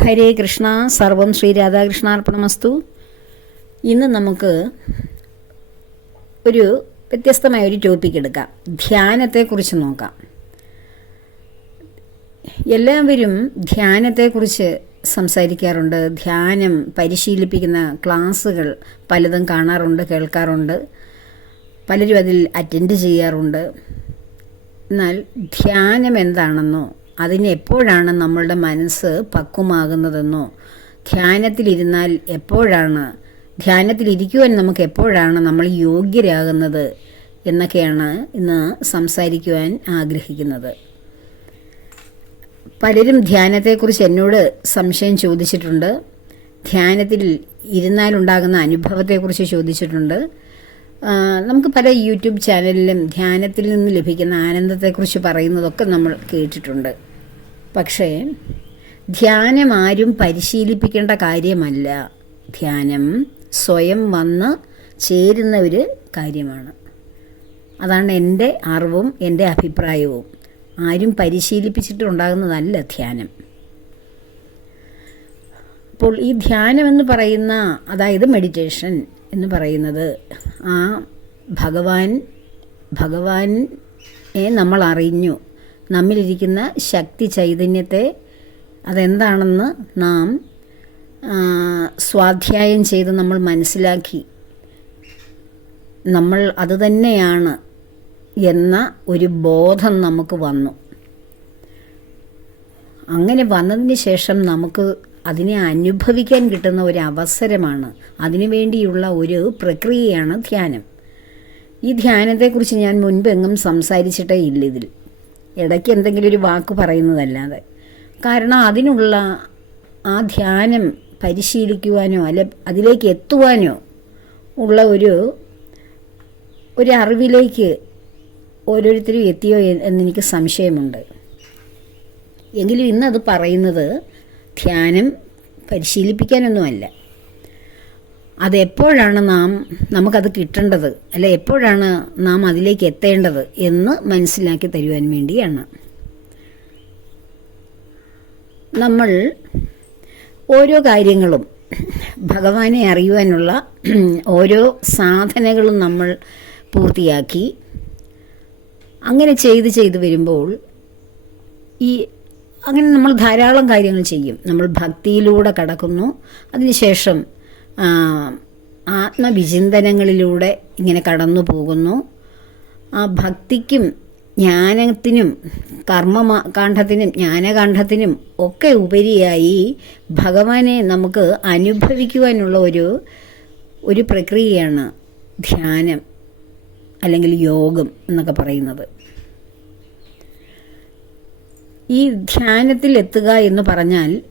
ഹരേ കൃഷ്ണ സർവം ശ്രീ രാധാകൃഷ്ണാർപ്പണമസ്തു. ഇന്ന് നമുക്ക് ഒരു വ്യത്യസ്തമായ ഒരു ടോപ്പിക് എടുക്കാം. ധ്യാനത്തെക്കുറിച്ച് നോക്കാം. എല്ലാവരും ധ്യാനത്തെക്കുറിച്ച് സംസാരിക്കാറുണ്ട്. ധ്യാനം പരിശീലിപ്പിക്കുന്ന ക്ലാസ്സുകൾ പലതും കാണാറുണ്ട് കേൾക്കാറുണ്ട്. പലരും അതിൽ അറ്റൻഡ് ചെയ്യാറുണ്ട്. എന്നാൽ ധ്യാനം എന്താണെന്നോ അതിന് എപ്പോഴാണ് നമ്മളുടെ മനസ്സ് പക്വമാകുന്നതെന്നോ? ധ്യാനത്തിലിരുന്നാൽ എപ്പോഴാണ്? ധ്യാനത്തിലിരിക്കുവാൻ നമുക്ക് എപ്പോഴാണ് നമ്മൾ യോഗ്യരാകുന്നത് എന്നൊക്കെയാണ് ഇന്ന് സംസാരിക്കുവാൻ ആഗ്രഹിക്കുന്നത്. പലരും ധ്യാനത്തെക്കുറിച്ച് എന്നോട് സംശയം ചോദിച്ചിട്ടുണ്ട്. ധ്യാനത്തിൽ ഇരുന്നാലുണ്ടാകുന്ന അനുഭവത്തെക്കുറിച്ച് ചോദിച്ചിട്ടുണ്ട്. നമുക്ക് പല യൂട്യൂബ് ചാനലിലും ധ്യാനത്തിൽ നിന്ന് ലഭിക്കുന്ന ആനന്ദത്തെക്കുറിച്ച് പറയുന്നതൊക്കെ നമ്മൾ കേട്ടിട്ടുണ്ട്. പക്ഷേ ധ്യാനം ആരും പരിശീലിപ്പിക്കേണ്ട കാര്യമല്ല. ധ്യാനം സ്വയം വന്ന് ചേരുന്ന ഒരു കാര്യമാണ്. അതാണ് എന്റെ അറിവും എന്റെ അഭിപ്രായവും. ആരും പരിശീലിപ്പിച്ചിട്ടുണ്ടാകുന്നതല്ല ധ്യാനം. അപ്പോൾ ഈ ധ്യാനം എന്ന് പറയുന്ന അതായത് മെഡിറ്റേഷൻ എന്ന് പറയുന്നത് ആ ഭഗവാൻ ഭഗവാനെ നമ്മൾ അറിഞ്ഞു. നമ്മിലിരിക്കുന്ന ശക്തി ചൈതന്യത്തെ അതെന്താണെന്ന് നാം സ്വാധ്യായം ചെയ്ത് നമ്മൾ മനസ്സിലാക്കി. നമ്മൾ അത് തന്നെയാണ് എന്ന ഒരു ബോധം നമുക്ക് വന്നു. അങ്ങനെ വന്നതിന് ശേഷം നമുക്ക് അതിനെ അനുഭവിക്കാൻ കിട്ടുന്ന ഒരു അവസരമാണ്. അതിനുവേണ്ടിയുള്ള ഒരു പ്രക്രിയയാണ് ധ്യാനം. ഈ ധ്യാനത്തെക്കുറിച്ച് ഞാൻ മുൻപെങ്ങും സംസാരിച്ചിട്ടേ ഇല്ല ഇതിൽ. ഇടയ്ക്ക് എന്തെങ്കിലും ഒരു വാക്ക് പറയുന്നതല്ലാതെ. കാരണം അതിനുള്ള ആ ധ്യാനം പരിശീലിക്കുവാനോ അല്ലെ അതിലേക്ക് എത്തുവാനോ ഉള്ള ഒരു ഒരു അറിവിലേക്ക് ഓരോരുത്തരും എത്തിയോ എന്നെനിക്ക് സംശയമുണ്ട്. എങ്കിലും ഇന്നത് പറയുന്നത് ധ്യാനം പരിശീലിപ്പിക്കാനൊന്നുമല്ല. അതെപ്പോഴാണ് നാം നമുക്കത് കിട്ടേണ്ടത്? അല്ല എപ്പോഴാണ് നാം അതിലേക്ക് എത്തേണ്ടത് എന്ന് മനസ്സിലാക്കി തരുവാൻ വേണ്ടിയാണ്. നമ്മൾ ഓരോ കാര്യങ്ങളും ഭഗവാനെ അറിയുവാനുള്ള ഓരോ സാധനകളും നമ്മൾ പൂർത്തിയാക്കി അങ്ങനെ ചെയ്ത് ചെയ്ത് വരുമ്പോൾ ഈ അങ്ങനെ നമ്മൾ ധാരാളം കാര്യങ്ങൾ ചെയ്യും. നമ്മൾ ഭക്തിയിലൂടെ കടക്കുന്നു. അതിനുശേഷം ആത്മവിചിന്തനങ്ങളിലൂടെ ഇങ്ങനെ കടന്നു പോകുന്നു. ആ ഭക്തിക്കും ജ്ഞാനത്തിനും കർമ്മ കാണ്ഡത്തിനും ജ്ഞാനകാന്ഡത്തിനും ഒക്കെ ഉപരിയായി ഭഗവാനെ നമുക്ക് അനുഭവിക്കുവാനുള്ള ഒരു ഒരു പ്രക്രിയയാണ് ധ്യാനം അല്ലെങ്കിൽ യോഗം എന്നൊക്കെ പറയുന്നത്. ഈ ധ്യാനത്തിൽ എത്തുക എന്ന് പറഞ്ഞാൽ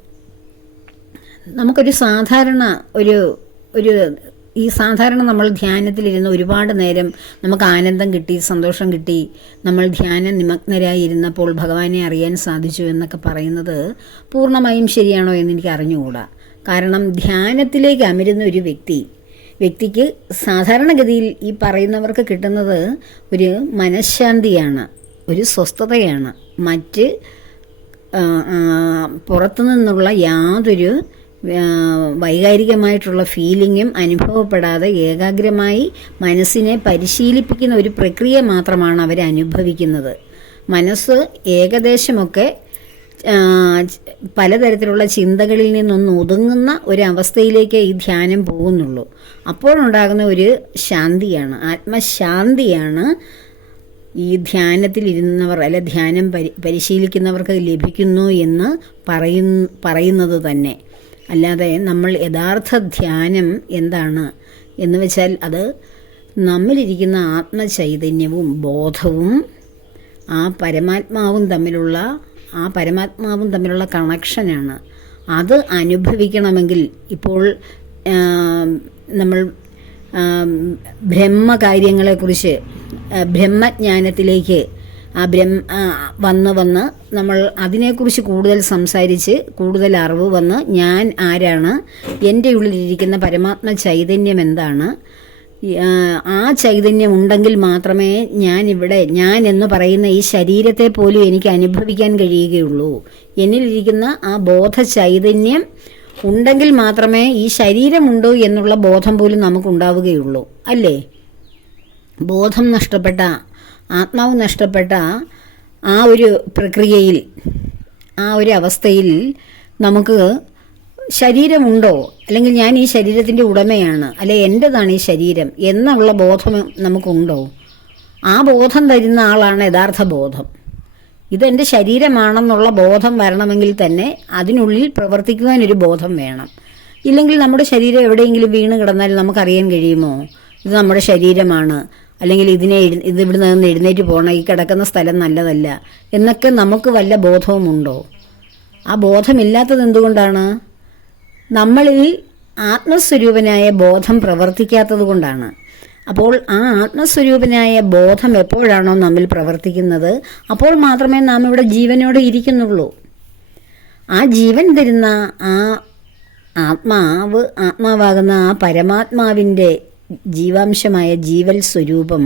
നമുക്കൊരു സാധാരണ ഒരു ഒരു ഈ സാധാരണ നമ്മൾ ധ്യാനത്തിലിരുന്ന് ഒരുപാട് നേരം നമുക്ക് ആനന്ദം കിട്ടി സന്തോഷം കിട്ടി നമ്മൾ ധ്യാന നിമഗ്നരായി ഇരുന്നപ്പോൾ ഭഗവാനെ അറിയാൻ സാധിച്ചു എന്നൊക്കെ പറയുന്നത് പൂർണമായും ശരിയാണോ എന്ന് എനിക്ക് അറിഞ്ഞുകൂടാ. കാരണം ധ്യാനത്തിലേക്ക് അമരുന്ന ഒരു വ്യക്തി വ്യക്തിക്ക് സാധാരണഗതിയിൽ ഈ പറയുന്നവർക്ക് കിട്ടുന്നത് ഒരു മനഃശാന്തിയാണ് ഒരു സ്വസ്ഥതയാണ്. മറ്റ് പുറത്തു നിന്നുള്ള യാതൊരു വൈകാരികമായിട്ടുള്ള ഫീലിങ്ങും അനുഭവപ്പെടാതെ ഏകാഗ്രമായി മനസ്സിനെ പരിശീലിപ്പിക്കുന്ന ഒരു പ്രക്രിയ മാത്രമാണ് അവർ അനുഭവിക്കുന്നത്. മനസ്സ് ഏകദേശമൊക്കെ പലതരത്തിലുള്ള ചിന്തകളിൽ നിന്നൊന്ന് ഒതുങ്ങുന്ന ഒരു ഈ ധ്യാനം പോകുന്നുള്ളൂ. അപ്പോഴുണ്ടാകുന്ന ഒരു ശാന്തിയാണ് ആത്മശാന്തിയാണ് ഈ ധ്യാനത്തിൽ ഇരുന്നവർ അല്ലെ ധ്യാനം പരി പരിശീലിക്കുന്നവർക്ക് ലഭിക്കുന്നു എന്ന് പറയുന്ന പറയുന്നത് തന്നെ. അല്ലാതെ നമ്മൾ യഥാർത്ഥ ധ്യാനം എന്താണ് എന്ന് വെച്ചാൽ അത് നമ്മളിരിക്കുന്ന ആത്മചൈതന്യവും ബോധവും ആ പരമാത്മാവും തമ്മിലുള്ള ആ പരമാത്മാവും തമ്മിലുള്ള കണക്ഷനാണ് അത് അനുഭവിക്കണമെങ്കിൽ ഇപ്പോൾ നമ്മൾ ബ്രഹ്മകാര്യങ്ങളെക്കുറിച്ച് ബ്രഹ്മജ്ഞാനത്തിലേക്ക് ആ ബ്രഹ്മ വന്ന് വന്ന് നമ്മൾ അതിനെക്കുറിച്ച് കൂടുതൽ സംസാരിച്ച് കൂടുതൽ അറിവ് വന്ന് ഞാൻ ആരാണ് എന്റെ ഉള്ളിലിരിക്കുന്ന പരമാത്മ ചൈതന്യം എന്താണ് ആ, ചൈതന്യം ഉണ്ടെങ്കിൽ മാത്രമേ ഞാൻ ഇവിടെ ഞാൻ എന്ന് പറയുന്ന ഈ ശരീരത്തെ പോലും എനിക്ക് അനുഭവിക്കാൻ കഴിയുകയുള്ളൂ. എന്നിലിരിക്കുന്ന ആ ബോധ ചൈതന്യം ഉണ്ടെങ്കിൽ മാത്രമേ ഈ ശരീരമുണ്ടോ എന്നുള്ള ബോധം പോലും നമുക്കുണ്ടാവുകയുള്ളൂ അല്ലേ? ബോധം നഷ്ടപ്പെട്ട ആത്മാവ് നഷ്ടപ്പെട്ട ആ ഒരു പ്രക്രിയയിൽ ആ ഒരു അവസ്ഥയിൽ നമുക്ക് ശരീരമുണ്ടോ? അല്ലെങ്കിൽ ഞാൻ ഈ ശരീരത്തിന്റെ ഉടമയാണ് അല്ലെ എന്റെതാണ് ഈ ശരീരം എന്നുള്ള ബോധം നമുക്കുണ്ടോ? ആ ബോധം തരുന്ന ആളാണ് യഥാർത്ഥ ബോധം. ഇതെന്റെ ശരീരമാണെന്നുള്ള ബോധം വരണമെങ്കിൽ തന്നെ അതിനുള്ളിൽ പ്രവർത്തിക്കുവാനൊരു ബോധം വേണം. ഇല്ലെങ്കിൽ നമ്മുടെ ശരീരം എവിടെയെങ്കിലും വീണ് കിടന്നാൽ നമുക്കറിയാൻ കഴിയുമോ? ഇത് നമ്മുടെ ശരീരമാണ്. അല്ലെങ്കിൽ ഇതിനെ ഇത് ഇവിടെ നിന്ന് എഴുന്നേറ്റ് പോകണം ഈ കിടക്കുന്ന സ്ഥലം നല്ലതല്ല എന്നൊക്കെ നമുക്ക് വല്ല ബോധവുമുണ്ടോ? ആ ബോധമില്ലാത്തത് എന്തുകൊണ്ടാണ്? നമ്മളിൽ ആത്മസ്വരൂപനായ ബോധം പ്രവർത്തിക്കാത്തത് കൊണ്ടാണ്. അപ്പോൾ ആ ആത്മസ്വരൂപനായ ബോധം എപ്പോഴാണോ നമ്മിൽ പ്രവർത്തിക്കുന്നത്? അപ്പോൾ മാത്രമേ നാം ഇവിടെ ജീവനോടെ ഇരിക്കുന്നുള്ളൂ. ആ ജീവൻ തരുന്ന ആ ആത്മാവ് ആത്മാവാകുന്ന ആ പരമാത്മാവിന്റെ ജീവാംശമായ ജീവൽ സ്വരൂപം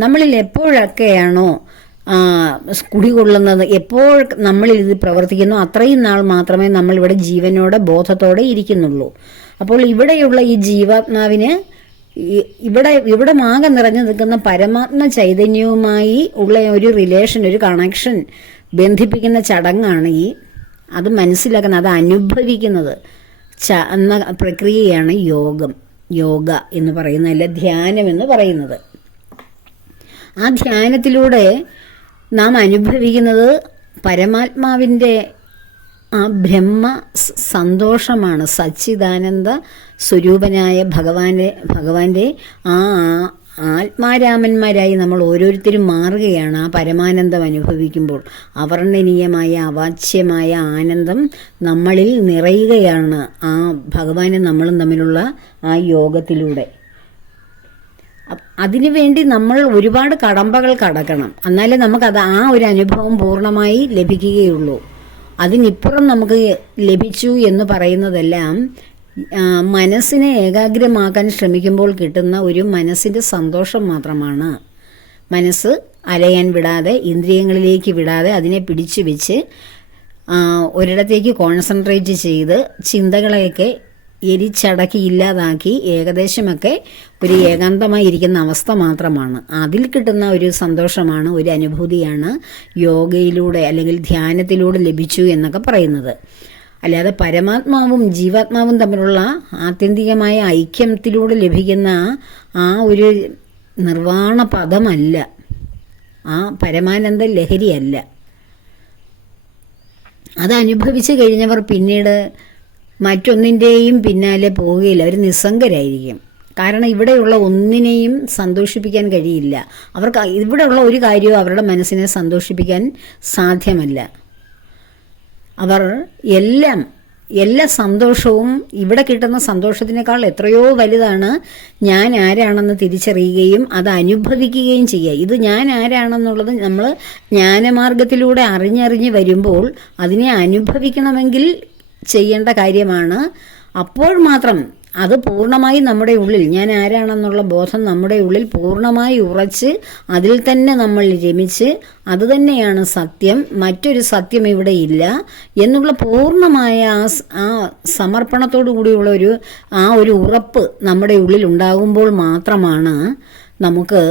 നമ്മളിൽ എപ്പോഴൊക്കെയാണോ കുടികൊള്ളുന്നത് എപ്പോൾ നമ്മളിൽ ഇത് പ്രവർത്തിക്കുന്നു അത്രയും നാൾ മാത്രമേ നമ്മൾ ഇവിടെ ജീവനോടെ ബോധത്തോടെ ഇരിക്കുന്നുള്ളൂ. അപ്പോൾ ഇവിടെയുള്ള ഈ ജീവാത്മാവിന് ഇവിടെ ഇവിടെ മാകെ നിറഞ്ഞു നിൽക്കുന്ന പരമാത്മ ചൈതന്യവുമായി ഉള്ള ഒരു റിലേഷൻ ഒരു കണക്ഷൻ ബന്ധിപ്പിക്കുന്ന ചടങ്ങാണ് ഈ അത് മനസ്സിലാക്കുന്നത് അത് അനുഭവിക്കുന്നത് എന്ന പ്രക്രിയയാണ് യോഗം. യോഗ എന്ന് പറയുന്നത് അല്ല ധ്യാനം എന്ന് പറയുന്നത്. ആ ധ്യാനത്തിലൂടെ നാം അനുഭവിക്കുന്നത് പരമാത്മാവിന്റെ ആ ബ്രഹ്മ സന്തോഷമാണ്. സച്ചിദാനന്ദ സ്വരൂപനായ ഭഗവാന്റെ ഭഗവാന്റെ ആ- ആത്മാരാമന്മാരായി നമ്മൾ ഓരോരുത്തരും മാറുകയാണ്. ആ പരമാനന്ദം അനുഭവിക്കുമ്പോൾ അവർണനീയമായ അവാച്യമായ ആനന്ദം നമ്മളിൽ നിറയുകയാണ്. ആ ഭഗവാനും നമ്മളും തമ്മിലുള്ള ആ യോഗത്തിലൂടെ. അതിനു അതിനുവേണ്ടി നമ്മൾ ഒരുപാട് കടമ്പകൾ കടക്കണം. എന്നാലേ നമുക്കത് ആ ഒരു അനുഭവം പൂർണമായി ലഭിക്കുകയുള്ളൂ. അതിനിപ്പുറം നമുക്ക് ലഭിച്ചു എന്ന് പറയുന്നതെല്ലാം മനസ്സിനെ ഏകാഗ്രമാക്കാൻ ശ്രമിക്കുമ്പോൾ കിട്ടുന്ന ഒരു മനസ്സിന്റെ സന്തോഷം മാത്രമാണ്. മനസ്സ് അലയാൻ വിടാതെ ഇന്ദ്രിയങ്ങളിലേക്ക് വിടാതെ അതിനെ പിടിച്ചു വെച്ച് ഒരിടത്തേക്ക് കോൺസെൻട്രേറ്റ് ചെയ്ത് ചിന്തകളെയൊക്കെ എരിച്ചടക്കി ഇല്ലാതാക്കി ഏകദേശമൊക്കെ ഒരു ഏകാന്തമായിരിക്കുന്ന അവസ്ഥ മാത്രമാണ്. അതിൽ കിട്ടുന്ന ഒരു സന്തോഷമാണ് ഒരു അനുഭൂതിയാണ് യോഗയിലൂടെ അല്ലെങ്കിൽ ധ്യാനത്തിലൂടെ ലഭിച്ചു എന്നൊക്കെ പറയുന്നത്. അല്ലാതെ പരമാത്മാവും ജീവാത്മാവും തമ്മിലുള്ള ആത്യന്തികമായ ഐക്യത്തിലൂടെ ലഭിക്കുന്ന ആ ഒരു നിർവാണ പദമല്ല. ആ പരമാനന്ദ ലഹരിയല്ല അത് അനുഭവിച്ചു കഴിഞ്ഞവർ പിന്നീട് മറ്റൊന്നിന്റെയും പിന്നാലെ പോവുകയില്ല. അവർ നിസ്സംഗരായിരിക്കും. കാരണം ഇവിടെയുള്ള ഒന്നിനെയും സന്തോഷിപ്പിക്കാൻ കഴിയില്ല. അവർക്ക് ഇവിടെയുള്ള ഒരു കാര്യവും അവരുടെ മനസ്സിനെ സന്തോഷിപ്പിക്കാൻ സാധ്യമല്ല. അവർ എല്ലാം എല്ലാ സന്തോഷവും ഇവിടെ കിട്ടുന്ന സന്തോഷത്തിനേക്കാൾ എത്രയോ വലുതാണ് ഞാൻ ആരാണെന്ന് തിരിച്ചറിയുകയും അത് അനുഭവിക്കുകയും ചെയ്യുക. ഇത് ഞാൻ ആരാണെന്നുള്ളത് നമ്മൾ ജ്ഞാനമാർഗത്തിലൂടെ അറിഞ്ഞറിഞ്ഞ് വരുമ്പോൾ അതിനെ അനുഭവിക്കണമെങ്കിൽ ചെയ്യേണ്ട കാര്യമാണ്. അപ്പോൾ മാത്രം അത് പൂർണമായി നമ്മുടെ ഉള്ളിൽ ഞാൻ ആരാണെന്നുള്ള ബോധം നമ്മുടെ ഉള്ളിൽ പൂർണമായി ഉറച്ച് അതിൽ തന്നെ നമ്മൾ രമിച്ച് അത് തന്നെയാണ് സത്യം മറ്റൊരു സത്യം ഇവിടെ ഇല്ല എന്നുള്ള പൂർണമായ ആ സമർപ്പണത്തോടു കൂടിയുള്ള ഒരു ആ ഒരു ഉറപ്പ് നമ്മുടെ ഉള്ളിൽ ഉണ്ടാകുമ്പോൾ മാത്രമാണ് നമുക്ക്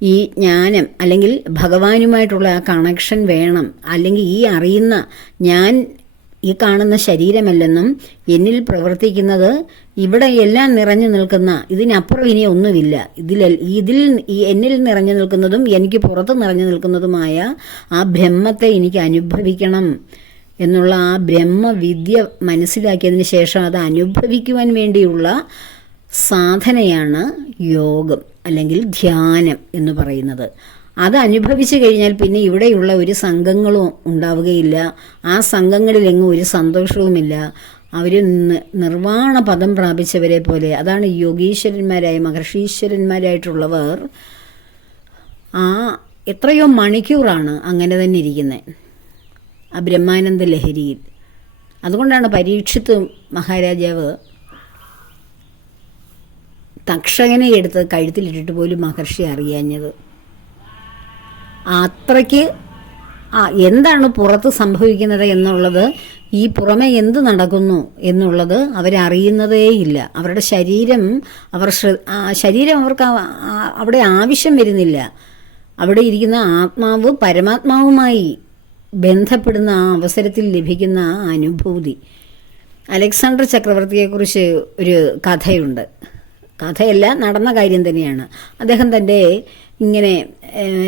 ഈ ജ്ഞാനം അല്ലെങ്കിൽ ഭഗവാനുമായിട്ടുള്ള ആ കണക്ഷൻ വേണം. അല്ലെങ്കിൽ ഈ അറിയുന്ന ഞാൻ ഈ കാണുന്ന ശരീരമല്ലെന്നും എന്നിൽ പ്രവർത്തിക്കുന്നത് ഇവിടെ എല്ലാം നിറഞ്ഞു നിൽക്കുന്ന ഇതിനപ്പുറം ഇനി ഒന്നുമില്ല. ഇതിൽ ഇതിൽ എന്നിൽ നിറഞ്ഞു നിൽക്കുന്നതും എനിക്ക് പുറത്ത് നിറഞ്ഞു നിൽക്കുന്നതുമായ ആ ബ്രഹ്മത്തെ എനിക്ക് അനുഭവിക്കണം എന്നുള്ള ആ ബ്രഹ്മവിദ്യ മനസ്സിലാക്കിയതിന് ശേഷം അത് അനുഭവിക്കുവാൻ വേണ്ടിയുള്ള സാധനയാണ് യോഗം അല്ലെങ്കിൽ ധ്യാനം എന്ന് പറയുന്നത്. അത് അനുഭവിച്ചു കഴിഞ്ഞാൽ പിന്നെ ഇവിടെയുള്ള ഒരു സംഘങ്ങളും ഉണ്ടാവുകയില്ല. ആ സംഘങ്ങളിലെങ്ങും ഒരു സന്തോഷവുമില്ല. അവർ നിർവാണ പദം പ്രാപിച്ചവരെ പോലെ. അതാണ് യോഗീശ്വരന്മാരായ മഹർഷീശ്വരന്മാരായിട്ടുള്ളവർ ആ എത്രയോ മണിക്കൂറാണ് അങ്ങനെ തന്നെ ഇരിക്കുന്നത് ആ ബ്രഹ്മാനന്ദ ലഹരിയിൽ. അതുകൊണ്ടാണ് പരീക്ഷിത്ത് മഹാരാജാവ് തക്ഷകനെ എടുത്ത് കഴുത്തിലിട്ടിട്ട് പോലും മഹർഷി അറിയാഞ്ഞത്. അത്രയ്ക്ക് ആ എന്താണ് പുറത്ത് സംഭവിക്കുന്നത് എന്നുള്ളത് ഈ പുറമെ എന്ത് നടക്കുന്നു എന്നുള്ളത് അവരറിയുന്നതേയില്ല അവരുടെ ശരീരം അവർ ശരീരം അവർക്ക് അവിടെ ആവശ്യം വരുന്നില്ല. അവിടെ ഇരിക്കുന്ന ആത്മാവ് പരമാത്മാവുമായി ബന്ധപ്പെടുന്ന ആ അവസരത്തിൽ ലഭിക്കുന്ന ആ അനുഭൂതി. അലക്സാണ്ടർ ചക്രവർത്തിയെക്കുറിച്ച് ഒരു കഥയുണ്ട്. കഥയല്ല നടന്ന കാര്യം തന്നെയാണ്. അദ്ദേഹം തന്റെ ഇങ്ങനെ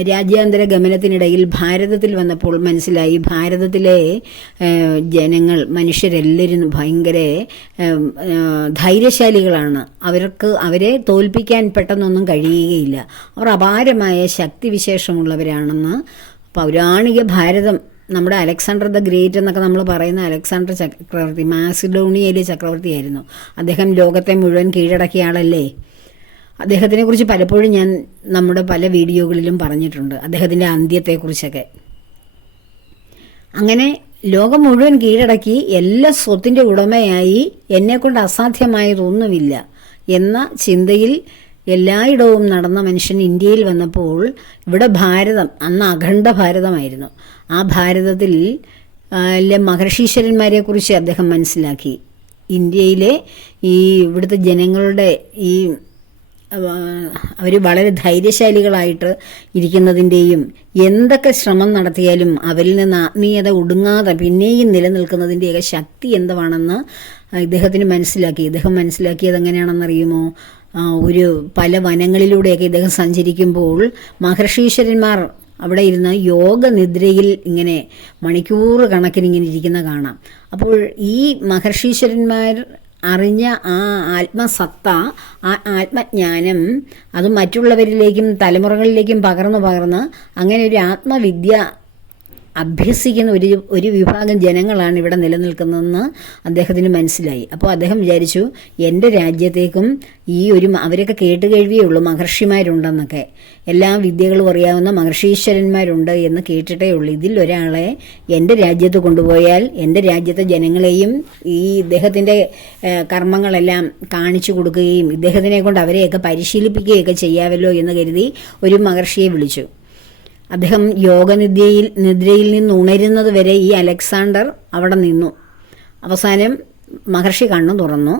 രാജ്യാന്തര ഗമനത്തിനിടയിൽ ഭാരതത്തിൽ വന്നപ്പോൾ മനസ്സിലായി ഭാരതത്തിലെ ജനങ്ങൾ മനുഷ്യരെല്ലാവരും ഭയങ്കര ധൈര്യശാലികളാണ്. അവർക്ക് അവരെ തോൽപ്പിക്കാൻ പെട്ടെന്നൊന്നും കഴിയുകയില്ല. അവർ അപാരമായ ശക്തിവിശേഷമുള്ളവരാണെന്ന് പൗരാണിക ഭാരതം നമ്മുടെ അലക്സാണ്ടർ ദ ഗ്രേറ്റ് എന്നൊക്കെ നമ്മൾ പറയുന്ന അലക്സാണ്ടർ ചക്രവർത്തി മാസിഡോണിയയിലെ ചക്രവർത്തിയായിരുന്നു. അദ്ദേഹം ലോകത്തെ മുഴുവൻ കീഴടക്കിയ ആളല്ലേ? അദ്ദേഹത്തിനെ കുറിച്ച് പലപ്പോഴും ഞാൻ നമ്മുടെ പല വീഡിയോകളിലും പറഞ്ഞിട്ടുണ്ട്. അദ്ദേഹത്തിന്റെ അന്ത്യത്തെക്കുറിച്ചൊക്കെ. അങ്ങനെ ലോകം മുഴുവൻ കീഴടക്കി എല്ലാ സ്വത്തിന്റെ ഉടമയായി എന്നെക്കൊണ്ട് അസാധ്യമായതൊന്നുമില്ല എന്ന ചിന്തയിൽ എല്ലായിടവും നടന്ന മനുഷ്യൻ ഇന്ത്യയിൽ വന്നപ്പോൾ ഇവിടെ ഭാരതം അന്ന് അഖണ്ഡ ഭാരതമായിരുന്നു. ആ ഭാരതത്തിൽ മഹർഷീശ്വരന്മാരെ കുറിച്ച് അദ്ദേഹം മനസ്സിലാക്കി. ഇന്ത്യയിലെ ഈ ഇവിടുത്തെ ജനങ്ങളുടെ ഈ അവർ വളരെ ധൈര്യശാലികളായിട്ട് ഇരിക്കുന്നതിന്റെയും എന്തൊക്കെ ശ്രമം നടത്തിയാലും അവരിൽ നിന്ന് ആത്മീയത ഒടുങ്ങാതെ പിന്നെയും നിലനിൽക്കുന്നതിന്റെയൊക്കെ ശക്തി എന്തുവാണെന്ന് ഇദ്ദേഹത്തിന് മനസ്സിലാക്കി. ഇദ്ദേഹം മനസ്സിലാക്കിയത് എങ്ങനെയാണെന്നറിയുമോ? ഒരു പല വനങ്ങളിലൂടെയൊക്കെ ഇദ്ദേഹം സഞ്ചരിക്കുമ്പോൾ മഹർഷീശ്വരന്മാർ അവിടെ ഇരുന്ന് യോഗനിദ്രയിൽ ഇങ്ങനെ മണിക്കൂർ കണക്കിന് ഇങ്ങനെ ഇരിക്കുന്ന കാണാം. അപ്പോൾ ഈ മഹർഷീശ്വരന്മാർ അറിഞ്ഞ ആ ആത്മസത്ത ആ ആത്മജ്ഞാനം അത് മറ്റുള്ളവരിലേക്കും തലമുറകളിലേക്കും പകർന്നു പകർന്ന് അങ്ങനെ ഒരു ആത്മവിദ്യ അഭ്യസിക്കുന്ന ഒരു ഒരു വിഭാഗം ജനങ്ങളാണ് ഇവിടെ നിലനിൽക്കുന്നതെന്ന് അദ്ദേഹത്തിന് മനസ്സിലായി. അപ്പോൾ അദ്ദേഹം വിചാരിച്ചു എന്റെ രാജ്യത്തേക്കും ഈ ഒരു അവരൊക്കെ കേട്ട് കഴിവേ ഉള്ളൂ മഹർഷിമാരുണ്ടെന്നൊക്കെ. എല്ലാ വിദ്യകളും അറിയാവുന്ന മഹർഷീശ്വരന്മാരുണ്ട് എന്ന് കേട്ടിട്ടേ ഉള്ളൂ. ഇതിൽ ഒരാളെ എന്റെ രാജ്യത്ത് കൊണ്ടുപോയാൽ എന്റെ രാജ്യത്തെ ജനങ്ങളെയും ഈ ഇദ്ദേഹത്തിന്റെ കർമ്മങ്ങളെല്ലാം കാണിച്ചു കൊടുക്കുകയും ഇദ്ദേഹത്തിനെ കൊണ്ട് അവരെയൊക്കെ പരിശീലിപ്പിക്കുകയൊക്കെ ചെയ്യാമല്ലോ എന്ന് കരുതി ഒരു മഹർഷിയെ വിളിച്ചു. അദ്ദേഹം യോഗനിദ്യയിൽ നിദ്രയിൽ നിന്ന് ഉണരുന്നത് വരെ ഈ അലക്സാണ്ടർ അവിടെ നിന്നു. അവസാനം മഹർഷി കണ്ണു തുറന്നു.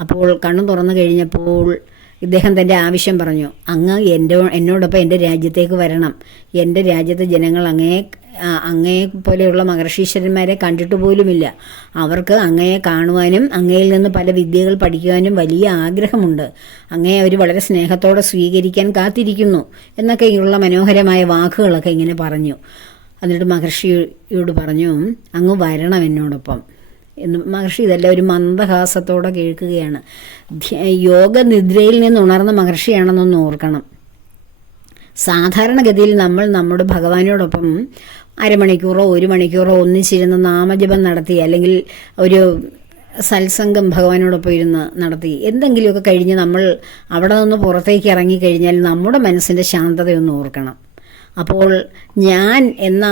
അപ്പോൾ കണ്ണു തുറന്നു കഴിഞ്ഞപ്പോൾ ഇദ്ദേഹം തന്റെ ആവശ്യം പറഞ്ഞു അങ്ങ് എന്റെ എന്നോടൊപ്പം എന്റെ രാജ്യത്തേക്ക് വരണം. എന്റെ രാജ്യത്തെ ജനങ്ങൾ അങ്ങേ അങ്ങയെ പോലെയുള്ള മഹർഷീശ്വരന്മാരെ കണ്ടിട്ട് പോലുമില്ല. അവർക്ക് അങ്ങയെ കാണുവാനും അങ്ങയിൽ നിന്ന് പല വിദ്യകൾ പഠിക്കുവാനും വലിയ ആഗ്രഹമുണ്ട്. അങ്ങയെ അവർ വളരെ സ്നേഹത്തോടെ സ്വീകരിക്കാൻ കാത്തിരിക്കുന്നു എന്നൊക്കെയുള്ള മനോഹരമായ വാക്കുകളൊക്കെ ഇങ്ങനെ പറഞ്ഞു. എന്നിട്ട് മഹർഷിയോട് പറഞ്ഞു അങ്ങ് വരണം എന്നോടൊപ്പം. എന്ന് മഹർഷി ഇതെല്ലാം ഒരു മന്ദഹാസത്തോടെ കേൾക്കുകയാണ്. യോഗ നിദ്രയിൽ നിന്ന് ഉണർന്ന മഹർഷിയാണെന്നൊന്ന് ഓർക്കണം. സാധാരണഗതിയിൽ നമ്മൾ നമ്മുടെ ഭഗവാനോടൊപ്പം അരമണിക്കൂറോ ഒരു മണിക്കൂറോ ഒന്നിച്ചിരുന്ന് നാമജപം നടത്തി അല്ലെങ്കിൽ ഒരു സത്സംഗം ഭഗവാനോടൊപ്പം ഇരുന്ന് നടത്തി. എന്തെങ്കിലുമൊക്കെ കഴിഞ്ഞ് നമ്മൾ അവിടെ നിന്ന് പുറത്തേക്ക് ഇറങ്ങിക്കഴിഞ്ഞാൽ നമ്മുടെ മനസ്സിന്റെ ശാന്തതയൊന്നും ഓർക്കണം. അപ്പോൾ ഞാൻ എന്ന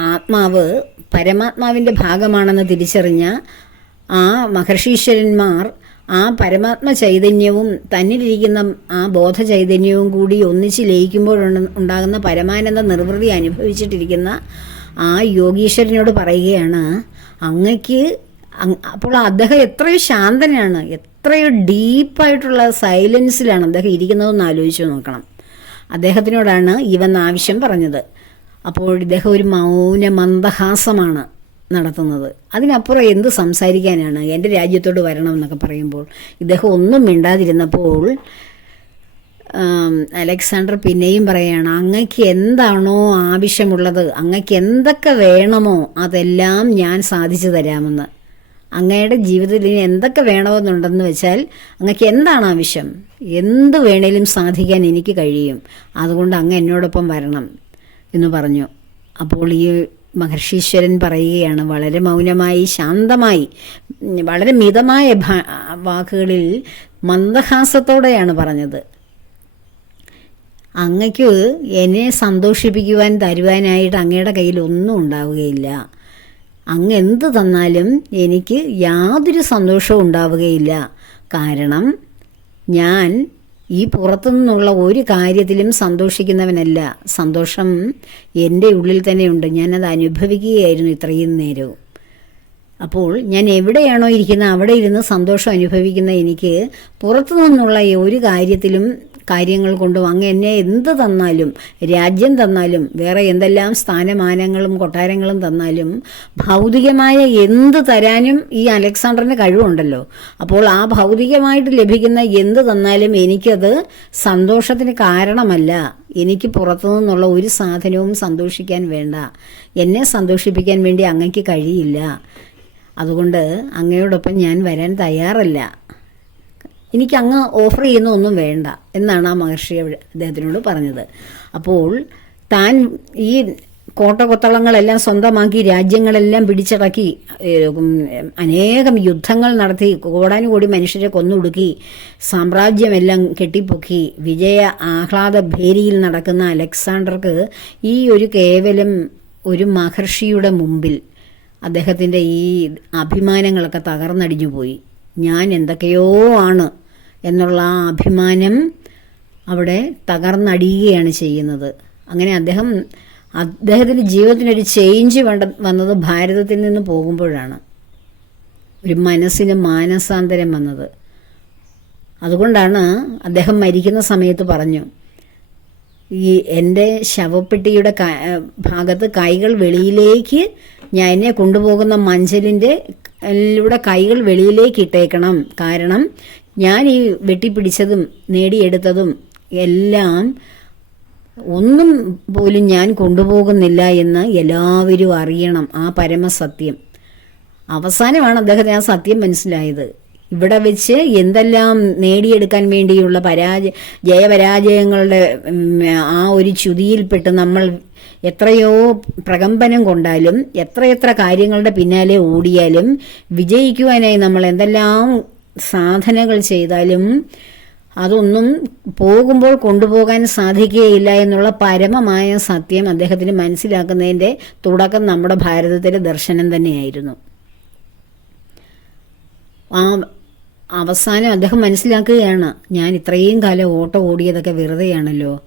ആത്മാവ് പരമാത്മാവിന്റെ ഭാഗമാണെന്ന് തിരിച്ചറിഞ്ഞ ആ മഹർഷീശ്വരന്മാർ ആ പരമാത്മ ചൈതന്യവും തന്നിലിരിക്കുന്ന ആ ബോധ ചൈതന്യവും കൂടി ഒന്നിച്ച് ലയിക്കുമ്പോൾ ഉണ്ടാകുന്ന പരമാനന്ദ നിർവൃതി അനുഭവിച്ചിട്ടിരിക്കുന്ന ആ യോഗീശ്വരനോട് പറയുകയാണ് അങ്ങക്ക് അപ്പോൾ അദ്ദേഹം എത്രയോ ശാന്തനാണ് എത്രയോ ഡീപ്പായിട്ടുള്ള സൈലൻസിലാണ് അദ്ദേഹം ഇരിക്കുന്നതെന്ന് ആലോചിച്ച് നോക്കണം. അദ്ദേഹത്തിനോടാണ് ഇവൻ ആവശ്യം പറഞ്ഞത്. അപ്പോൾ ഇദ്ദേഹം ഒരു മൗന മന്ദഹാസമാണ് നടത്തുന്നത്. അതിനപ്പുറം എന്ത് സംസാരിക്കാനാണ്? എന്റെ രാജ്യത്തോട് വരണം എന്നൊക്കെ പറയുമ്പോൾ ഇദ്ദേഹം ഒന്നും മിണ്ടാതിരുന്നപ്പോൾ അലക്സാണ്ടർ പിന്നെയും പറയാണ് അങ്ങക്ക് എന്താണോ ആവശ്യമുള്ളത് അങ്ങക്ക് എന്തൊക്കെ വേണമോ അതെല്ലാം ഞാൻ സാധിച്ചു തരാമെന്ന്. അങ്ങയുടെ ജീവിതത്തിൽ ഇനി എന്തൊക്കെ വേണമെന്നുണ്ടെന്ന് വെച്ചാൽ അങ്ങക്ക് എന്താണ് ആവശ്യം? എന്ത് വേണേലും സാധിക്കാൻ എനിക്ക് കഴിയും. അതുകൊണ്ട് അങ്ങ് എന്നോടൊപ്പം വരണം എന്ന് പറഞ്ഞു. അപ്പോൾ ഈ മഹർഷീശ്വരൻ പറയുകയാണ് വളരെ മൗനമായി ശാന്തമായി വളരെ മിതമായ വാക്കുകളിൽ മന്ദഹാസത്തോടെയാണ് പറഞ്ഞത്. അങ്ങയ്ക്ക് എന്നെ സന്തോഷിപ്പിക്കുവാൻ തരുവാനായിട്ട് അങ്ങയുടെ കയ്യിൽ ഒന്നും ഉണ്ടാവുകയില്ല. അങ്ങ് എന്ത് തന്നാലും എനിക്ക് യാതൊരു സന്തോഷവും ഉണ്ടാവുകയില്ല. കാരണം ഞാൻ ഈ പുറത്തു നിന്നുള്ള ഒരു കാര്യത്തിലും സന്തോഷിക്കുന്നവനല്ല. സന്തോഷം എന്റെ ഉള്ളിൽ തന്നെയുണ്ട്. ഞാനത് അനുഭവിക്കുകയായിരുന്നു ഇത്രയും നേരവും. അപ്പോൾ ഞാൻ എവിടെയാണോ ഇരിക്കുന്നത് അവിടെ ഇരുന്ന് സന്തോഷം അനുഭവിക്കുന്ന എനിക്ക് പുറത്തു നിന്നുള്ള ഒരു കാര്യത്തിലും കാര്യങ്ങൾ കൊണ്ടും അങ്ങ് എന്നെ എന്ത് തന്നാലും രാജ്യം തന്നാലും വേറെ എന്തെല്ലാം സ്ഥാനമാനങ്ങളും കൊട്ടാരങ്ങളും തന്നാലും ഭൗതികമായ എന്ത് തരാനും ഈ അലക്സാണ്ടറിന് കഴിവുണ്ടല്ലോ. അപ്പോൾ ആ ഭൗതികമായിട്ട് ലഭിക്കുന്ന എന്ത് തന്നാലും എനിക്കത് സന്തോഷത്തിന് കാരണമല്ല. എനിക്ക് പുറത്തു നിന്നുള്ള ഒരു സാധനവും സന്തോഷിക്കാൻ വേണ്ട. എന്നെ സന്തോഷിപ്പിക്കാൻ വേണ്ടി അങ്ങയ്ക്ക് കഴിയില്ല. അതുകൊണ്ട് അങ്ങയോടൊപ്പം ഞാൻ വരാൻ തയ്യാറല്ല. എനിക്ക് അങ്ങ് ഓഫർ ചെയ്യുന്ന ഒന്നും വേണ്ട എന്നാണ് ആ മഹർഷി അദ്ദേഹത്തിനോട് പറഞ്ഞത്. അപ്പോൾ താൻ ഈ കോട്ടകൊത്തളങ്ങളെല്ലാം സ്വന്തമാക്കി രാജ്യങ്ങളെല്ലാം പിടിച്ചടക്കി അനേകം യുദ്ധങ്ങൾ നടത്തി കോടാനുകോടി മനുഷ്യരെ കൊന്നൊടുക്കി സാമ്രാജ്യമെല്ലാം കെട്ടിപ്പൊക്കി വിജയ ആഹ്ലാദ ഭേരിയിൽ നടക്കുന്ന അലക്സാണ്ടർക്ക് ഈ ഒരു കേവലം ഒരു മഹർഷിയുടെ മുമ്പിൽ അദ്ദേഹത്തിന്റെ ഈ അഭിമാനങ്ങളൊക്കെ തകർന്നടിഞ്ഞു പോയി ഞാൻ എന്തൊക്കെയോ ആണ് എന്നുള്ള ആ അഭിമാനം അവിടെ തകർന്നടിയുകയാണ് ചെയ്യുന്നത്. അങ്ങനെ അദ്ദേഹം അദ്ദേഹത്തിന്റെ ജീവിതത്തിനൊരു ചേഞ്ച് വേണ്ട വന്നത് ഭാരതത്തിൽ നിന്ന് പോകുമ്പോഴാണ്. ഒരു മനസ്സിന് മാനസാന്തരം വന്നത്. അതുകൊണ്ടാണ് അദ്ദേഹം മരിക്കുന്ന സമയത്ത് പറഞ്ഞു ഈ എന്റെ ശവപ്പെട്ടിയുടെ ഭാഗത്ത് കൈകൾ വെളിയിലേക്ക് ഞാൻ എന്നെ കൊണ്ടുപോകുന്ന മഞ്ചലിന്റെ ലൂടെ കൈകൾ വെളിയിലേക്ക് ഇട്ടേക്കണം. കാരണം ഞാൻ ഈ വെട്ടിപ്പിടിച്ചതും നേടിയെടുത്തതും എല്ലാം ഒന്നും പോലും ഞാൻ കൊണ്ടുപോകുന്നില്ല എന്ന് എല്ലാവരും അറിയണം. ആ പരമസത്യം. അവസാനമാണ് അദ്ദേഹത്തിന് ആ സത്യം മനസ്സിലായത്. ഇവിടെ വെച്ച് എന്തെല്ലാം നേടിയെടുക്കാൻ വേണ്ടിയുള്ള പരാജയ ജയപരാജയങ്ങളുടെ ആ ഒരു ചുതിയിൽപ്പെട്ട് നമ്മൾ എത്രയോ പ്രകമ്പനം കൊണ്ടാലും എത്രയെത്ര കാര്യങ്ങളുടെ പിന്നാലെ ഓടിയാലും വിജയിക്കുവാനായി നമ്മൾ എന്തെല്ലാം സാധനകൾ ചെയ്താലും അതൊന്നും പോകുമ്പോൾ കൊണ്ടുപോകാൻ സാധിക്കുകയില്ല എന്നുള്ള പരമമായ സത്യം അദ്ദേഹത്തിന് മനസ്സിലാക്കുന്നതിന്റെ തുടക്കം നമ്മുടെ ഭാരതത്തിലെ ദർശനം തന്നെയായിരുന്നു. ആ അവസാനം അദ്ദേഹം മനസ്സിലാക്കുകയാണ് ഞാൻ ഇത്രയും കാലം ഓട്ടം ഓടിയതൊക്കെ വെറുതെയാണല്ലോ.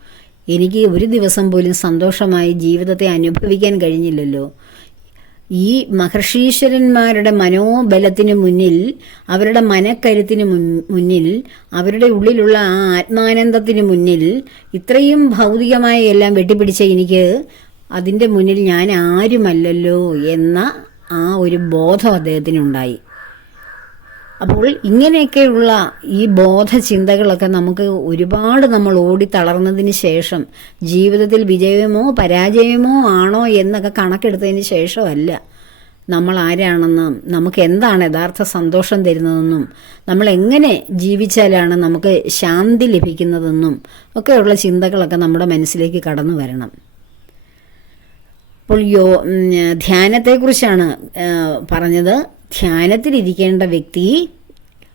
എനിക്ക് ഒരു ദിവസം പോലും സന്തോഷമായി ജീവിതത്തെ അനുഭവിക്കാൻ കഴിഞ്ഞില്ലല്ലോ. ഈ മഹർഷീശ്വരന്മാരുടെ മനോബലത്തിന് മുന്നിൽ അവരുടെ മനക്കരുത്തിന് മുന്നിൽ അവരുടെ ഉള്ളിലുള്ള ആ ആത്മാനന്ദത്തിന് മുന്നിൽ ഇത്രയും ഭൗതികമായ എല്ലാം വെട്ടിപ്പിടിച്ച എനിക്ക് അതിന്റെ മുന്നിൽ ഞാൻ ആരുമല്ലല്ലോ എന്ന ആ ഒരു ബോധം അദ്ദേഹത്തിനുണ്ടായി. അപ്പോൾ ഇങ്ങനെയൊക്കെയുള്ള ഈ ബോധചിന്തകളൊക്കെ നമുക്ക് ഒരുപാട് നമ്മൾ ഓടി തളർന്നതിന് ശേഷം ജീവിതത്തിൽ വിജയമോ പരാജയമോ ആണോ എന്നൊക്കെ കണക്കെടുത്തതിന് ശേഷമല്ല. നമ്മൾ ആരാണെന്നും നമുക്ക് എന്താണ് യഥാർത്ഥ സന്തോഷം തരുന്നതെന്നും നമ്മൾ എങ്ങനെ ജീവിച്ചാലാണ് നമുക്ക് ശാന്തി ലഭിക്കുന്നതെന്നും ഒക്കെയുള്ള ചിന്തകളൊക്കെ നമ്മുടെ മനസ്സിലേക്ക് കടന്നു വരണം. അപ്പോൾ യോ ധ്യാനത്തെക്കുറിച്ചാണ് പറഞ്ഞത്. ധ്യാനത്തിലിരിക്കേണ്ട വ്യക്തി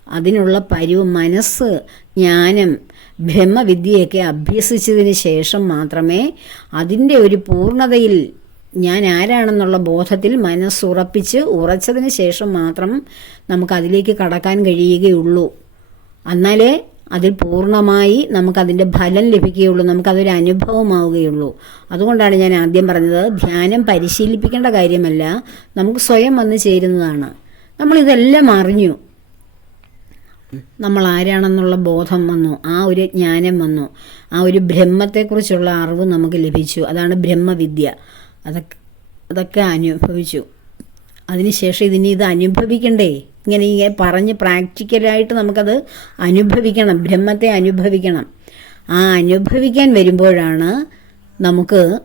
അതിനുള്ള പരിവ് മനസ്സ് ജ്ഞാനം ബ്രഹ്മവിദ്യയൊക്കെ അഭ്യസിച്ചതിന് ശേഷം മാത്രമേ അതിന്റെ ഒരു പൂർണതയിൽ ഞാൻ ആരാണെന്നുള്ള ബോധത്തിൽ മനസ്സുറപ്പിച്ച് ഉറച്ചതിന് ശേഷം മാത്രം നമുക്ക് അതിലേക്ക് കടക്കാൻ കഴിയുകയുള്ളൂ. എന്നാലേ അതിൽ പൂർണമായി നമുക്കതിന്റെ ഫലം ലഭിക്കുകയുള്ളൂ നമുക്കതൊരു അനുഭവമാവുകയുള്ളൂ. അതുകൊണ്ടാണ് ഞാൻ ആദ്യം പറഞ്ഞത് ധ്യാനം പരിശീലിപ്പിക്കേണ്ട കാര്യമല്ല നമുക്ക് സ്വയം വന്ന് ചേരുന്നതാണ്. നമ്മളിതെല്ലാം അറിഞ്ഞു. നമ്മൾ ആരാണെന്നുള്ള ബോധം വന്നു ആ ഒരു ജ്ഞാനം വന്നു ആ ഒരു ബ്രഹ്മത്തെക്കുറിച്ചുള്ള അറിവ് നമുക്ക് ലഭിച്ചു. അതാണ് ബ്രഹ്മവിദ്യ. അതൊക്കെ അതൊക്കെ അനുഭവിച്ചു. അതിനുശേഷം ഇതിനി ഇത് അനുഭവിക്കണ്ടേ? ഇങ്ങനെ ഇങ്ങനെ പറഞ്ഞ് പ്രാക്ടിക്കലായിട്ട് നമുക്കത് അനുഭവിക്കണം ബ്രഹ്മത്തെ അനുഭവിക്കണം. ആ അനുഭവിക്കാൻ വരുമ്പോഴാണ് നമുക്ക്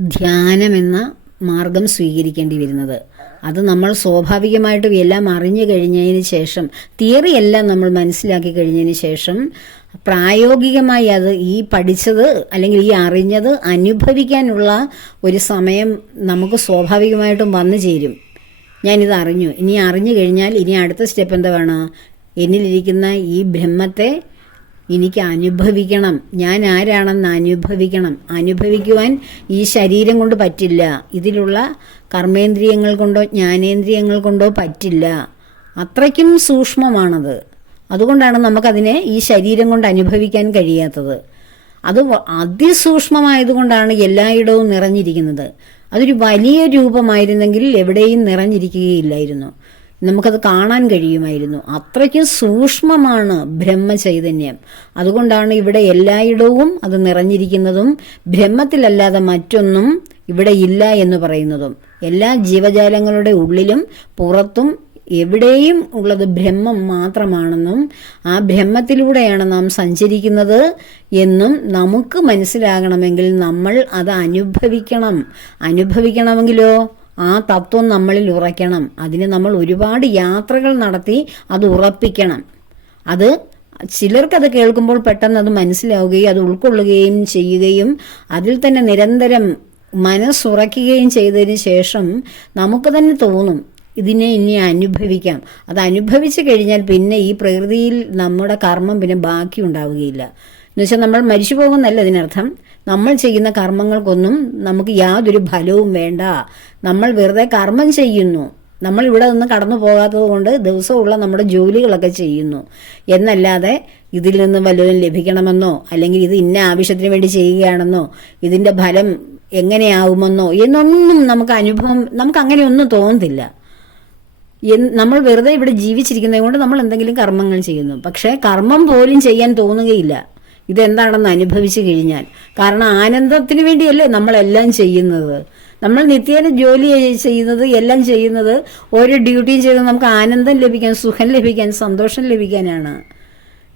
ധ്യാനമെന്ന മാർഗം സ്വീകരിക്കേണ്ടി വരുന്നത്. അത് നമ്മൾ സ്വാഭാവികമായിട്ടും എല്ലാം അറിഞ്ഞു കഴിഞ്ഞതിന് ശേഷം തിയറി എല്ലാം നമ്മൾ മനസ്സിലാക്കി കഴിഞ്ഞതിന് ശേഷം പ്രായോഗികമായി അത് ഈ പഠിച്ചത് അല്ലെങ്കിൽ ഈ അറിഞ്ഞത് അനുഭവിക്കാനുള്ള ഒരു സമയം നമുക്ക് സ്വാഭാവികമായിട്ടും വന്നു ചേരും. ഞാനിത് അറിഞ്ഞു. ഇനി അറിഞ്ഞു കഴിഞ്ഞാൽ ഇനി അടുത്ത സ്റ്റെപ്പ് എന്താ വേണം? എന്നിലിരിക്കുന്ന ഈ ബ്രഹ്മത്തെ എനിക്ക് അനുഭവിക്കണം. ഞാൻ ആരാണെന്ന് അനുഭവിക്കണം. അനുഭവിക്കുവാൻ ഈ ശരീരം കൊണ്ട് പറ്റില്ല. ഇതിലുള്ള കർമ്മേന്ദ്രിയങ്ങൾ കൊണ്ടോ ജ്ഞാനേന്ദ്രിയങ്ങൾ കൊണ്ടോ പറ്റില്ല. അത്രയ്ക്കും സൂക്ഷ്മമാണത്. അതുകൊണ്ടാണ് നമുക്കതിനെ ഈ ശരീരം കൊണ്ട് അനുഭവിക്കാൻ കഴിയാത്തത്. അത് അതിസൂക്ഷ്മമായതുകൊണ്ടാണ് എല്ലായിടവും നിറഞ്ഞിരിക്കുന്നത്. അതൊരു വലിയ രൂപമായിരുന്നെങ്കിൽ എവിടെയും നിറഞ്ഞിരിക്കുകയില്ലായിരുന്നു. നമുക്കത് കാണാൻ കഴിയുമായിരുന്നു. അത്രയ്ക്കും സൂക്ഷ്മമാണ് ബ്രഹ്മചൈതന്യം. അതുകൊണ്ടാണ് ഇവിടെ എല്ലായിടവും അത് നിറഞ്ഞിരിക്കുന്നതും ബ്രഹ്മത്തിലല്ലാതെ മറ്റൊന്നും ഇവിടെ ഇല്ല എന്ന് പറയുന്നതും എല്ലാ ജീവജാലങ്ങളുടെ ഉള്ളിലും പുറത്തും എവിടെയും ഉള്ളത് ബ്രഹ്മം മാത്രമാണെന്നും ആ ബ്രഹ്മത്തിലൂടെയാണ് നാം സഞ്ചരിക്കുന്നത് എന്നും നമുക്ക് മനസ്സിലാകണമെങ്കിൽ നമ്മൾ അത് അനുഭവിക്കണം. അനുഭവിക്കണമെങ്കിലോ ആ തത്വം നമ്മളിൽ ഉറയ്ക്കണം. അതിന് നമ്മൾ ഒരുപാട് യാത്രകൾ നടത്തി അത് ഉറപ്പിക്കണം. അത് ചിലർക്കത് കേൾക്കുമ്പോൾ പെട്ടെന്ന് അത് മനസ്സിലാവുകയും അത് ഉൾക്കൊള്ളുകയും ചെയ്യുകയും അതിൽ തന്നെ നിരന്തരം മനസ്സുറയ്ക്കുകയും ചെയ്തതിന് ശേഷം നമുക്ക് തന്നെ തോന്നും ഇതിനെ ഇനി അനുഭവിക്കാം. അത് അനുഭവിച്ചു കഴിഞ്ഞാൽ പിന്നെ ഈ പ്രകൃതിയിൽ നമ്മുടെ കർമ്മം പിന്നെ ബാക്കി ഉണ്ടാവുകയില്ല. എന്നുവെച്ചാൽ നമ്മൾ മരിച്ചു പോകുന്നല്ല ഇതിനർത്ഥം. നമ്മൾ ചെയ്യുന്ന കർമ്മങ്ങൾക്കൊന്നും നമുക്ക് യാതൊരു ഫലവും വേണ്ട. നമ്മൾ വെറുതെ കർമ്മം ചെയ്യുന്നു. നമ്മൾ ഇവിടെ നിന്ന് കടന്നു പോകാത്തത് കൊണ്ട് ദിവസമുള്ള നമ്മുടെ ജോലികളൊക്കെ ചെയ്യുന്നു. എന്നല്ലാതെ ഇതിൽ നിന്ന് വല്ലതും ലഭിക്കണമെന്നോ അല്ലെങ്കിൽ ഇത് ഇന്ന ആവശ്യത്തിന് വേണ്ടി ചെയ്യുകയാണെന്നോ ഇതിന്റെ ഫലം എങ്ങനെയാവുമെന്നോ എന്നൊന്നും നമുക്ക് അനുഭവം നമുക്ക് അങ്ങനെ ഒന്നും തോന്നുന്നില്ല നമ്മൾ വെറുതെ ഇവിടെ ജീവിച്ചിരിക്കുന്നത് കൊണ്ട് നമ്മൾ എന്തെങ്കിലും കർമ്മങ്ങൾ ചെയ്യുന്നു. പക്ഷേ കർമ്മം പോലും ചെയ്യാൻ തോന്നുകയില്ല. ഇതെന്താണെന്ന് അനുഭവിച്ചു കഴിഞ്ഞാൽ. കാരണം ആനന്ദത്തിന് വേണ്ടിയല്ലേ നമ്മളെല്ലാം ചെയ്യുന്നത്. നമ്മൾ നിത്യേന ജോലി ചെയ്യുന്നത് എല്ലാം ചെയ്യുന്നത് ഓരോ ഡ്യൂട്ടിയും ചെയ്ത് നമുക്ക് ആനന്ദം ലഭിക്കാൻ സുഖം ലഭിക്കാൻ സന്തോഷം ലഭിക്കാനാണ്.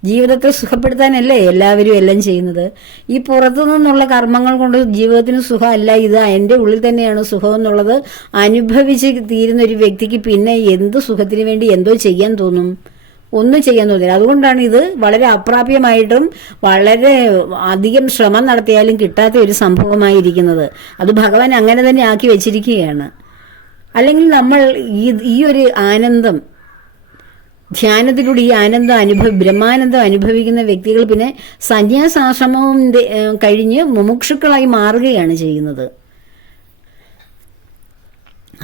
ജീവിതത്തെ സുഖപ്പെടുത്താനല്ലേ എല്ലാവരും എല്ലാം ചെയ്യുന്നത്? ഈ പുറത്തു നിന്നുള്ള കർമ്മങ്ങൾ കൊണ്ട് ജീവിതത്തിന് സുഖമല്ല ഇത് എന്റെ ഉള്ളിൽ തന്നെയാണ് സുഖം എന്നുള്ളത് അനുഭവിച്ച് തീരുന്ന ഒരു വ്യക്തിക്ക് പിന്നെ എന്ത് സുഖത്തിന് വേണ്ടി എന്തോ ചെയ്യാൻ തോന്നും? ഒന്നും ചെയ്യാൻ തോന്നില്ല. അതുകൊണ്ടാണ് ഇത് വളരെ അപ്രാപ്യമായിട്ടും വളരെ അധികം ശ്രമം നടത്തിയാലും കിട്ടാത്ത ഒരു സംഭവമായിരിക്കുന്നത്. അത് ഭഗവാൻ അങ്ങനെ തന്നെ ആക്കി വെച്ചിരിക്കുകയാണ്. അല്ലെങ്കിൽ നമ്മൾ ഈ ഈ ഒരു ആനന്ദം ധ്യാനത്തിലൂടെ ഈ ആനന്ദം അനുഭവ ബ്രഹ്മാനന്ദം അനുഭവിക്കുന്ന വ്യക്തികൾ പിന്നെ സന്യാസാശ്രമവും കഴിഞ്ഞ് മുമുക്ഷുക്കളായി മാറുകയാണ് ചെയ്യുന്നത്.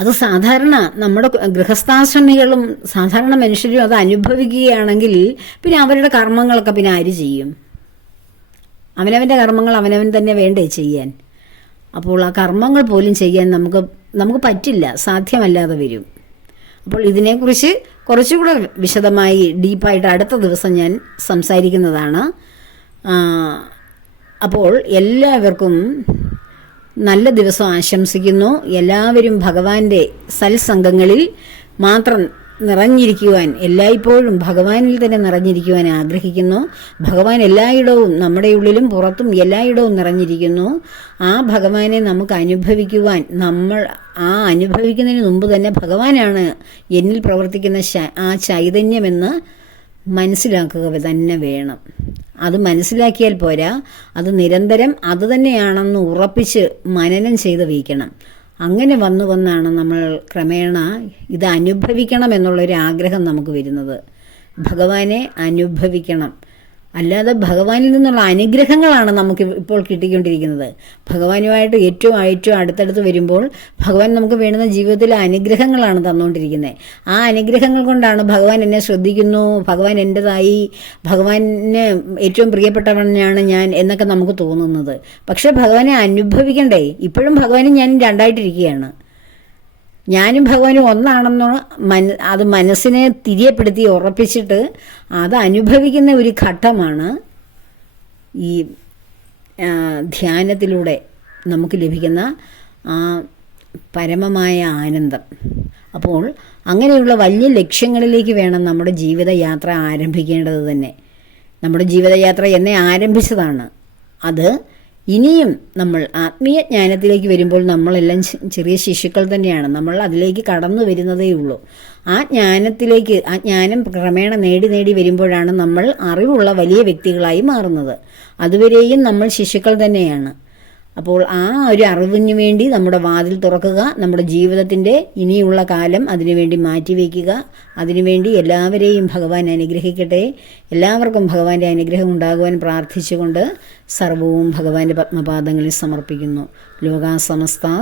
അത് സാധാരണ നമ്മുടെ ഗൃഹസ്ഥാശ്രമികളും സാധാരണ മനുഷ്യരും അത് അനുഭവിക്കുകയാണെങ്കിൽ പിന്നെ അവരുടെ കർമ്മങ്ങളൊക്കെ പിന്നെ ആര് ചെയ്യും? അവനവന്റെ കർമ്മങ്ങൾ അവനവൻ തന്നെ വേണ്ടേ ചെയ്യാൻ? അപ്പോൾ ആ കർമ്മങ്ങൾ പോലും ചെയ്യാൻ നമുക്ക് നമുക്ക് പറ്റില്ല. സാധ്യമല്ലാതെ വരും. അപ്പോൾ ഇതിനെക്കുറിച്ച് കുറച്ചുകൂടെ വിശദമായി ഡീപ്പായിട്ട് അടുത്ത ദിവസം ഞാൻ സംസാരിക്കുന്നതാണ്. അപ്പോൾ എല്ലാവർക്കും നല്ല ദിവസം ആശംസിക്കുന്നു. എല്ലാവരും ഭഗവാന്റെ സൽസംഗങ്ങളിൽ മാത്രം നിറഞ്ഞിരിക്കുവാൻ എല്ലായ്പ്പോഴും ഭഗവാനിൽ തന്നെ നിറഞ്ഞിരിക്കുവാൻ ആഗ്രഹിക്കുന്നു. ഭഗവാൻ എല്ലായിടവും നമ്മുടെ ഉള്ളിലും പുറത്തും എല്ലായിടവും നിറഞ്ഞിരിക്കുന്നു. ആ ഭഗവാനെ നമുക്ക് അനുഭവിക്കുവാൻ നമ്മൾ ആ അനുഭവിക്കുന്നതിന് മുമ്പ് തന്നെ ഭഗവാനാണ് എന്നിൽ പ്രവർത്തിക്കുന്ന ആ ചൈതന്യമെന്ന് മനസ്സിലാക്കുക തന്നെ വേണം. അത് മനസ്സിലാക്കിയാൽ പോരാ. അത് നിരന്തരം അത് തന്നെയാണെന്ന് ഉറപ്പിച്ച് മനനം ചെയ്ത് വയ്ക്കണം അങ്ങനെ വന്നു വന്നാണ് നമ്മൾ ക്രമേണ ഇത് അനുഭവിക്കണം എന്നുള്ളൊരു ആഗ്രഹം നമുക്ക് വരുന്നത്. ഭഗവാനെ അനുഭവിക്കണം. അല്ലാതെ ഭഗവാനിൽ നിന്നുള്ള അനുഗ്രഹങ്ങളാണ് നമുക്ക് ഇപ്പോൾ കിട്ടിക്കൊണ്ടിരിക്കുന്നത്. ഭഗവാനുമായിട്ട് ഏറ്റവും ഏറ്റവും അടുത്തടുത്ത് വരുമ്പോൾ ഭഗവാൻ നമുക്ക് വേണ്ടുന്ന ജീവിതത്തിലെ അനുഗ്രഹങ്ങളാണ് തന്നുകൊണ്ടിരിക്കുന്നത്. ആ അനുഗ്രഹങ്ങൾ കൊണ്ടാണ് ഭഗവാൻ എന്നെ ശ്രദ്ധിക്കുന്നു ഭഗവാൻ എന്റെതായി ഭഗവാന് ഏറ്റവും പ്രിയപ്പെട്ടവനാണ് ഞാൻ എന്നൊക്കെ നമുക്ക് തോന്നുന്നത്. പക്ഷെ ഭഗവാനെ അനുഭവിക്കണ്ടേ? ഇപ്പോഴും ഭഗവാനെ ഞാൻ രണ്ടായിട്ടിരിക്കുകയാണ്. ഞാനും ഭഗവാനും ഒന്നാണെന്ന് മന അത് മനസ്സിനെ തിരിയപ്പെടുത്തി ഉറപ്പിച്ചിട്ട് അത് അനുഭവിക്കുന്ന ഒരു ഘട്ടമാണ് ഈ ധ്യാനത്തിലൂടെ നമുക്ക് ലഭിക്കുന്ന ആ പരമമായ ആനന്ദം. അപ്പോൾ അങ്ങനെയുള്ള വലിയ ലക്ഷ്യങ്ങളിലേക്ക് വേണം നമ്മുടെ ജീവിതയാത്ര ആരംഭിക്കേണ്ടത് തന്നെ. നമ്മുടെ ജീവിതയാത്ര എന്നെ ആരംഭിച്ചതാണ്. അത് ഇനിയും നമ്മൾ ആത്മീയ ജ്ഞാനത്തിലേക്ക് വരുമ്പോൾ നമ്മളെല്ലാം ചെറിയ ശിശുക്കൾ തന്നെയാണ്. നമ്മൾ അതിലേക്ക് കടന്നു വരുന്നതേ ഉള്ളൂ. ആ ജ്ഞാനത്തിലേക്ക് ആ ജ്ഞാനം ക്രമേണ നേടി നേടി വരുമ്പോഴാണ് നമ്മൾ അറിവുള്ള വലിയ വ്യക്തികളായി മാറുന്നത്. അതുവരെയും നമ്മൾ ശിശുക്കൾ തന്നെയാണ്. അപ്പോൾ ആ ഒരു അറിവിന് വേണ്ടി നമ്മുടെ വാതിൽ തുറക്കുക നമ്മുടെ ജീവിതത്തിന്റെ ഇനിയുള്ള കാലം അതിനുവേണ്ടി മാറ്റിവെക്കുക അതിനുവേണ്ടി എല്ലാവരെയും ഭഗവാൻ അനുഗ്രഹിക്കട്ടെ. എല്ലാവർക്കും ഭഗവാന്റെ അനുഗ്രഹം ഉണ്ടാകുവാൻ പ്രാർത്ഥിച്ചുകൊണ്ട് സർവവും ഭഗവാന്റെ പത്മപാദങ്ങളിൽ സമർപ്പിക്കുന്നു. ലോകാ സമസ്ത